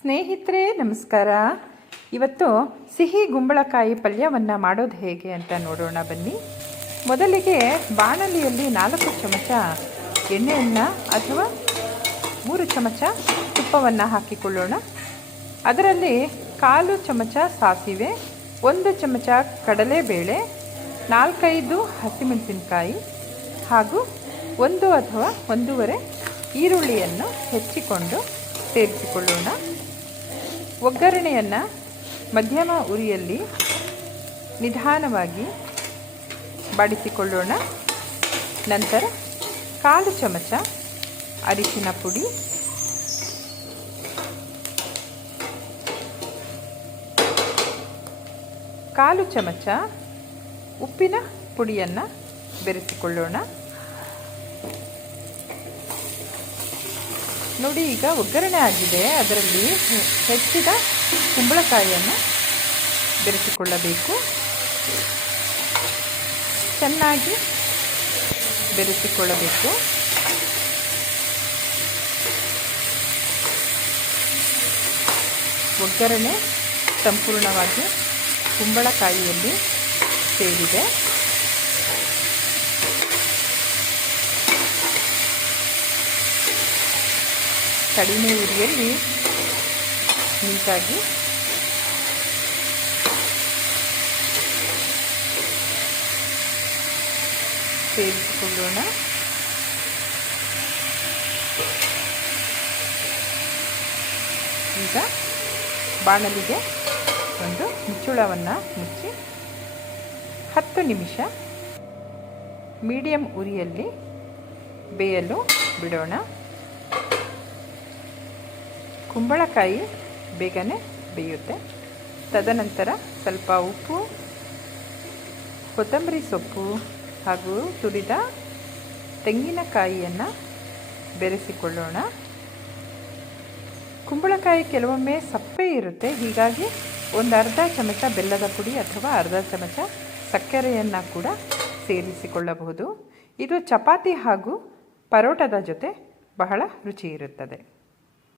ಸ್ನೇಹಿತರೆ ನಮಸ್ಕಾರ. ಇವತ್ತು ಸಿಹಿ ಗುಂಬಳಕಾಯಿ ಪಲ್ಯವನ್ನು ಮಾಡೋದು ಹೇಗೆ ಅಂತ ನೋಡೋಣ ಬನ್ನಿ. ಮೊದಲಿಗೆ ಬಾಣಲಿಯಲ್ಲಿ 4 ಚಮಚ ಎಣ್ಣೆಯನ್ನು ಅಥವಾ 3 ಚಮಚ ತುಪ್ಪವನ್ನು ಹಾಕಿಕೊಳ್ಳೋಣ. ಅದರಲ್ಲಿ 1/4 ಚಮಚ ಸಾಸಿವೆ, 1 ಚಮಚ ಕಡಲೆಬೇಳೆ, 4-5 ಹಸಿಮೆಣಸಿನಕಾಯಿ ಹಾಗೂ 1 ಅಥವಾ 1.5 ಈರುಳ್ಳಿಯನ್ನು ಹೆಚ್ಚಿಕೊಂಡು ಸೇರಿಸಿಕೊಳ್ಳೋಣ. ಒಗ್ಗರಣೆಯನ್ನು ಮಧ್ಯಮ ಉರಿಯಲ್ಲಿ ನಿಧಾನವಾಗಿ ಬಾಡಿಸಿಕೊಳ್ಳೋಣ. ನಂತರ 1/4 ಚಮಚ ಅರಿಶಿನ ಪುಡಿ, 1/4 ಚಮಚ ಉಪ್ಪಿನ ಪುಡಿಯನ್ನು ಬೆರೆಸಿಕೊಳ್ಳೋಣ. ನೋಡಿ, ಈಗ ಒಗ್ಗರಣೆ ಆಗಿದೆ. ಅದರಲ್ಲಿ ಹೆಚ್ಚಿದ ಕುಂಬಳಕಾಯಿಯನ್ನು ಬೆರೆಸಿಕೊಳ್ಳಬೇಕು. ಚೆನ್ನಾಗಿ ಬೆರೆಸಿಕೊಳ್ಳಬೇಕು. ಒಗ್ಗರಣೆ ಸಂಪೂರ್ಣವಾಗಿ ಕುಂಬಳಕಾಯಿಯಲ್ಲಿ ಸೇರಿದೆ. ಕಡಿಮೆ ಉರಿಯಲ್ಲಿ ನೀಟಾಗಿ ಸೇರಿಸಿಕೊಳ್ಳೋಣ. ಈಗ ಬಾಣಲಿಗೆ ಒಂದು ಮುಚ್ಚಳವನ್ನು ಮುಚ್ಚಿ 10 ನಿಮಿಷ ಮೀಡಿಯಂ ಉರಿಯಲ್ಲಿ ಬೇಯಲು ಬಿಡೋಣ. ಕುಂಬಳಕಾಯಿ ಬೇಗನೆ ಬೇಯುತ್ತೆ. ತದನಂತರ ಸ್ವಲ್ಪ ಉಪ್ಪು, ಕೊತ್ತಂಬರಿ ಸೊಪ್ಪು ಹಾಗೂ ತುರಿದ ತೆಂಗಿನಕಾಯಿಯನ್ನು ಬೆರೆಸಿಕೊಳ್ಳೋಣ. ಕುಂಬಳಕಾಯಿ ಕೆಲವೊಮ್ಮೆ ಸಪ್ಪೆ ಇರುತ್ತೆ, ಹೀಗಾಗಿ 1/2 ಚಮಚ ಬೆಲ್ಲದ ಪುಡಿ ಅಥವಾ 1/2 ಚಮಚ ಸಕ್ಕರೆಯನ್ನು ಕೂಡ ಸೇರಿಸಿಕೊಳ್ಳಬಹುದು. ಇದು ಚಪಾತಿ ಹಾಗೂ ಪರೋಟದ ಜೊತೆ ಬಹಳ ರುಚಿ ಇರುತ್ತದೆ.